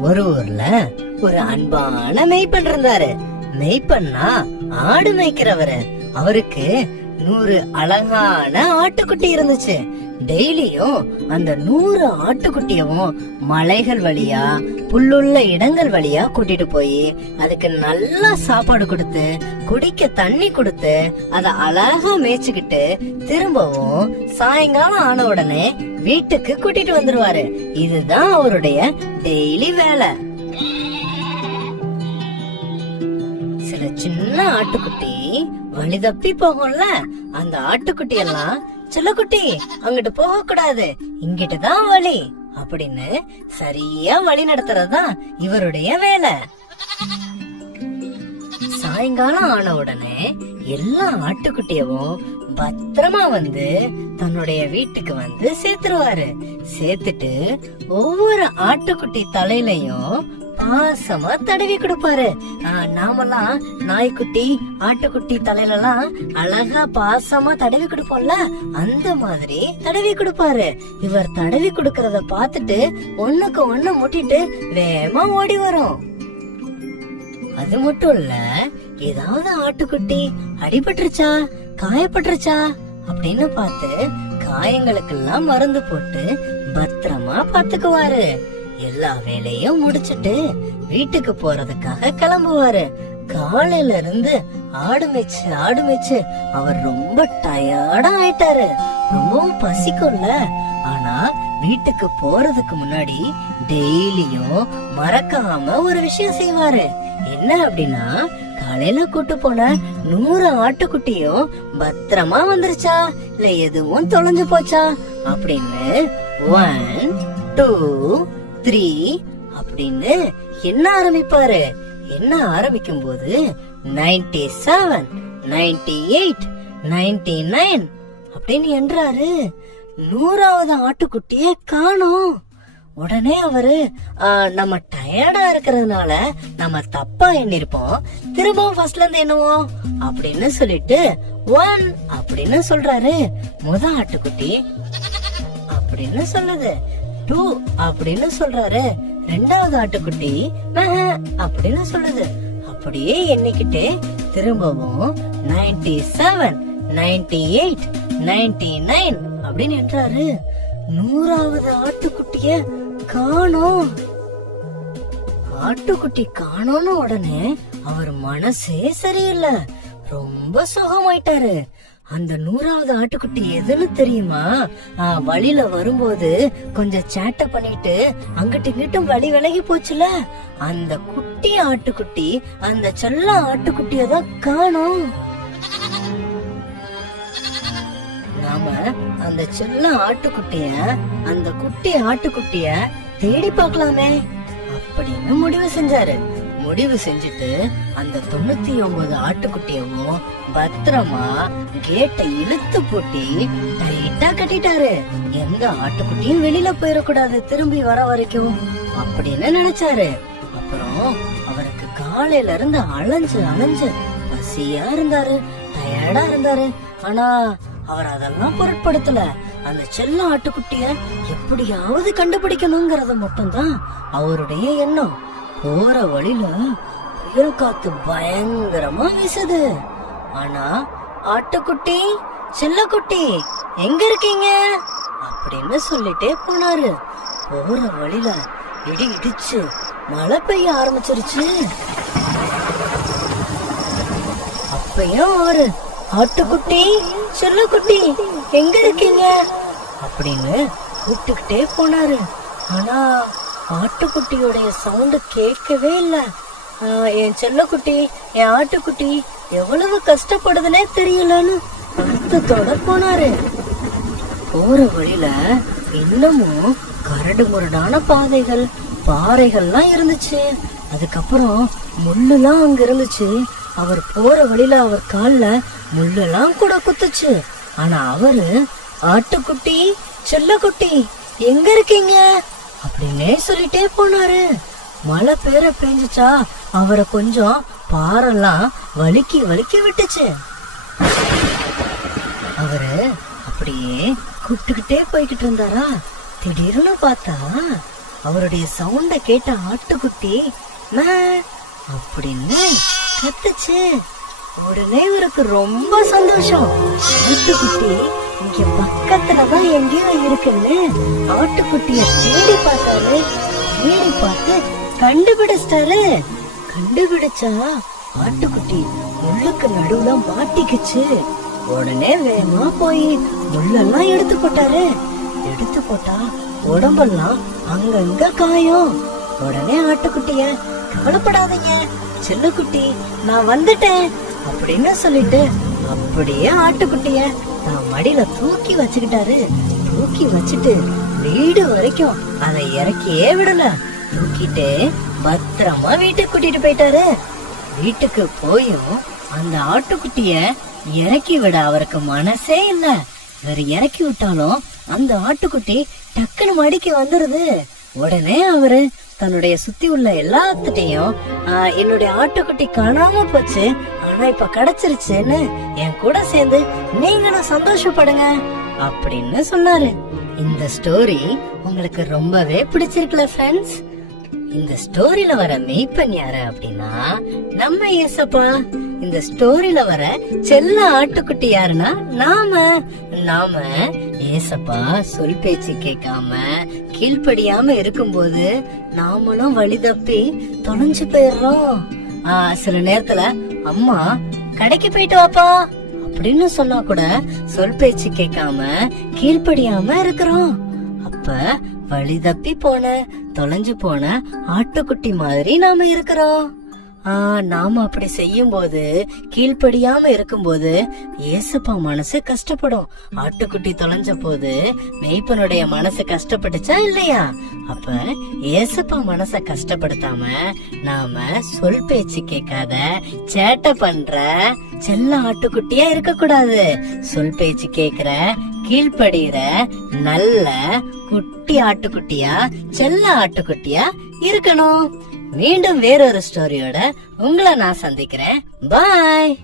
ஒரு ஊர்ல ஒரு அன்பான மெய்ப்பன் இருந்தாரு. மெய்ப்பன்னா ஆடு மேய்க்கிறவரு. அவருக்கு நூறு அழகான ஆட்டுக்குட்டி இருந்துச்சு. டெய்லியும் அந்த நூறு ஆட்டுக்குட்டியவும் மலைகள் வழியா புல்லுள்ள இடங்கள் வழியா கூட்டிட்டு போய் அதுக்கு நல்லா சாப்பாடு கொடுத்து குடிக்க தண்ணி கொடுத்து அதை அழகா மேய்ச்சிக்கிட்டு திரும்பவும் சாயங்காலம் ஆன உடனே வீட்டுக்கு கூட்டிட்டு வந்துருவாரு. இதுதான் அவருடைய டெய்லி வேலை. சில சின்ன ஆட்டுக்குட்டி வழி தப்பி போகும்ல. அந்த ஆட்டுக்குட்டி எல்லாம் செல்லக்குட்டி அங்கிட்டு போக கூடாது இங்கிட்டுதான் வழி அப்படின்னு சரியா வழி நடத்துறதுதான் இவருடைய வேலை. சாயங்காலம் ஆன உடனே எல்லா ஆட்டுக்குட்டியவும் பத்திரமா வந்து தன்னுடைய வீட்டுக்கு வந்து சேர்த்துருவாரு. சேர்த்துட்டு ஒவ்வொரு ஆட்டுக்குட்டி தலையிலையும் பாசமா தடவி கொடுப்பாரு. ஆஹ், நாமெல்லாம் நாய்க்குட்டி ஆட்டுக்குட்டி தலையில எல்லாம் அழகா பாசமா தடவி கொடுப்போம்ல? அந்த மாதிரி தடவி கொடுப்பாரு. இவர் தடவி கொடுக்கறத பார்த்துட்டு ஒண்ணுக்கு ஒண்ணு முட்டிட்டு வேகமா ஓடி வரும். அது மட்டும் இல்ல ஏதாவது ஆட்டுக்குட்டி அடிபட்டுருச்சா காயப்பட்டுருச்சா அப்படின்னு பார்த்து காயங்களுக்கெல்லாம் மருந்து போட்டு பத்திரமா பாத்துக்குவாரு எல்லா வேலையும் முடிச்சிட்டு வீட்டுக்கு போறதுக்காக கிளம்புவாரு. காலையில இருந்து ஆடு மேய்ச்சு ஆடு மேய்ச்சு அவர் ரொம்ப டயர்டா ஆயிட்டாரு. ரொம்பவும் பசிக்கும்ல. ஆனா வீட்டுக்கு போறதுக்கு முன்னாடி டெய்லியும் மறக்காம ஒரு விஷயம் செய்வாரு. என்ன அப்படின்னா காலையில கூட்டு போன நூறு ஆட்டுக்குட்டியும் பத்திரமா வந்துருச்சா? இல்ல எதுவும் தொலைஞ்சு போச்சா? அப்படின்னு ஒன் டூ த்ரீ அப்படின்னு என்ன ஆரம்பிப்பாரு? என்ன ஆரம்பிக்கும் போது ninety seven ninety eight ninety nine அப்படின்னு என்றாரு. நூறாவது ஆட்டுக்குட்டியே காணும். உடனே அவரு நம்ம டயர்டா இருக்கிறதுனால நம்ம தப்பா எண்ணிருப்போம். திரும்பவும் ஃபர்ஸ்ட்ல இருந்து எண்ணுவோம் அப்படின்னு சொல்லிட்டு ஒன் அப்படின்னு சொல்றாரு. முத ஆட்டுக்குட்டி அப்படின்னு சொல்லுது. டூ அப்படின்னு சொல்றாரு. ரெண்டாவது ஆட்டுக்குட்டி "மெஹ" அப்படின்னு சொல்லுது. அப்படியே எண்ணிக்கிட்டே திரும்பவும் ninety seven ninety eight ninety nine அப்படின்னு என்றாரு. நூறாவது ஆட்டுக்குட்டிய காணோம். ஆட்டுக்குட்டி காணோன்னு உடனே அவர் மனசே சரியில்லை. ரொம்ப சுகமாயிட்டாரு. அந்த நூறாவது ஆட்டுக்குட்டி எதுன்னு தெரியுமா? வழியில வரும்போது கொஞ்சம் சேட்டை பண்ணிட்டு அங்கிட்டு இங்கிட்டும் வழி விலகி போச்சுல? அந்த குட்டி ஆட்டுக்குட்டி அந்த செல்ல ஆட்டுக்குட்டிய தான் காணும். நாம அந்த செல்ல ஆட்டுக்குட்டிய அந்த குட்டி ஆட்டுக்குட்டிய தேடி பார்க்கலாமே அப்படின்னு முடிவு செஞ்சாரு. முடிவு செஞ்சுட்டு அந்த தொண்ணூத்தி ஒன்பது ஆட்டுக்குட்டியவும் பத்திரமா கேட்டை இழுத்து பூட்டி டைட்டா கட்டிட்டாரு. எந்த ஆட்டுக்குட்டியும் வெளியில போயிடக்கூடாது திரும்பி வர வரைக்கும். அப்படின்னு நினைச்சாரு. அப்புறம் அவருக்கு காலையில இருந்து அலைஞ்சு அலைஞ்சு பசியா இருந்தாரு டயர்டா இருந்தாரு. ஆனா அவர் அதெல்லாம் பொருட்படுத்தல. அந்த செல்ல ஆட்டுக்குட்டிய எப்படியாவது கண்டுபிடிக்கணுங்கிறது மட்டும்தான் அவருடைய எண்ணம். போற வழியில புயல் காத்து பயங்கரமா வீசுது. ஆனா ஆட்டுக்குட்டி செல்லக்குட்டி எங்க இருக்கீங்க? அப்படின்னு சொல்லிட்டே போனாரு. போற வழியில இடி இடிச்சு மழை பெய்ய ஆரம்பிச்சிருச்சு. அப்பயும் அவரு ஆட்டுக்குட்டி செல்லக்குட்டி எங்க இருக்கீங்க? அப்படின்னு கூப்பிட்டுக்கிட்டே போனாரு. ஆனா ஆட்டுக்குட்டியோடைய சவுண்டு கேட்கவே இல்லை. என் செல்லக்குட்டி என் ஆட்டுக்குட்டி எவ்வளவு கஷ்டப்படுதுன்னே தெரியலன்னு வருத்தத்தோட போனாரு. போற வழியில இன்னமும் கரடு முரடான பாதைகள் பாறைகள்லாம் இருந்துச்சு. அதுக்கப்புறம் முள்ளுலாம் அங்க இருந்துச்சு அவர் போற வழியில அவர் கால்ல முள்ளெல்லாம் கூட குத்துச்சு. ஆனா அவரு ஆட்டுக்குட்டி செல்லக்குட்டி எங்க இருக்கீங்க? அப்படின்னே சொல்லிட்டே போனாரு. மழை பேர பெஞ்சுச்சா அவரை கொஞ்சம் பாறெல்லாம் வலுக்கி வலுக்கி விட்டுச்சு. அவரு அப்படியே கூப்பிட்டுக்கிட்டே போய்கிட்டு இருந்தாரா? திடீர்னு பார்த்தா அவருடைய சவுண்ட கேட்ட ஆட்டுக்குட்டி அப்படின்னு கத்துச்சு. உடனே இவருக்கு ரொம்ப சந்தோஷம். ஆட்டுக்குட்டி இங்க பக்கத்துலதான் எங்கேயோ இருக்குன்னு ஆட்டுக்குட்டிய தேடி பார்த்தாரு. தேடி பார்த்து கண்டுபிடிச்சிட்டாரு. கண்டுபிடிச்சா ஆட்டுக்குட்டி முள்ளுக்கு நடுவுல மாட்டிக்கிச்சு. உடனே வேகமா போய் முள்ளெல்லாம் எடுத்து போட்டாரு. எடுத்து போட்டா உடம்பெல்லாம் அங்கங்க காயம். உடனே ஆட்டுக்குட்டிய கவலைப்படாதீங்க. செல்லக்குட்டி நான் வந்துட்டேன் அப்படின்னு சொல்லிட்டு அப்படியே ஆட்டுக்குட்டிய மடியில தூக்கி வச்சுக்கிட்டாரு. தூக்கி வச்சுட்டு வீடு வரைக்கும் அதை இறக்கியே விடல. தூக்கிட்டு பத்திரமா வீட்டுக்கு கூட்டிட்டு போயிட்டாரு. வீட்டுக்கு போயும் அந்த ஆட்டுக்குட்டிய இறக்கி விட அவருக்கு மனசே இல்ல. வேற இறக்கி விட்டாலும் அந்த ஆட்டுக்குட்டி டக்குன்னு மடிக்கு வந்துருது. உடனே அவரு தன்னுடைய சுத்தி உள்ள எல்லாத்துட்டையும் என்னுடைய ஆட்டுக்குட்டி காணாம போச்சு. ஆனா இப்ப கிடைச்சிருச்சுன்னு என் கூட சேர்ந்து நீங்களும் சந்தோஷப்படுங்க அப்படின்னு சொன்னாரு. இந்த ஸ்டோரி உங்களுக்கு ரொம்பவே பிடிச்சிருக்குல்ல ஃப்ரெண்ட்ஸ் இந்த ஸ்டோரியில வர மெய்ப்பன் யாரு அப்படின்னா நம்ம ஏசப்பா இந்த ஸ்டோரியில வர செல்ல ஆட்டுக்குட்டி யாருன்னா நாம. நாம ஏசப்பா சொல் பேச்சு கேட்காம கீழ்ப்படியாம இருக்கும்போது நாமளும் வழி தப்பி தொலைஞ்சு போயிடுறோம். சில நேரத்துல அம்மா கடைக்கு போயிட்டு வாப்பா. அப்படின்னு சொன்னா கூட சொல் பேச்சு கேட்காம கீழ்ப்படியாம இருக்கிறோம். அப்ப வழி தப்பி போன தொலைஞ்சு போன ஆட்டுக்குட்டி மாதிரி நாம இருக்கிறோம். நாம அப்படி செய்யும் போது கீழ்ப்படியாம இருக்கும்போது ஏசப்பா மனசு கஷ்டப்படும். ஆட்டுக்குட்டி தொலைஞ்ச போது மெய்ப்பனுடைய மனசு கஷ்டப்பட்டுச்சா இல்லையா? அப்ப ஏசப்பா மனச கஷ்டப்படுத்தாம நாம சொல் பேச்சு கேட்காத சேட்டை பண்ற செல்ல ஆட்டுக்குட்டியா இருக்க கூடாது சொல் பேச்சு கேக்குற கீழ்ப்படுகிற நல்ல குட்டி ஆட்டுக்குட்டியா செல்ல ஆட்டுக்குட்டியா இருக்கணும். மீண்டும் வேறொரு ஸ்டோரியோட உங்களை நான் சந்திக்கிறேன். பாய்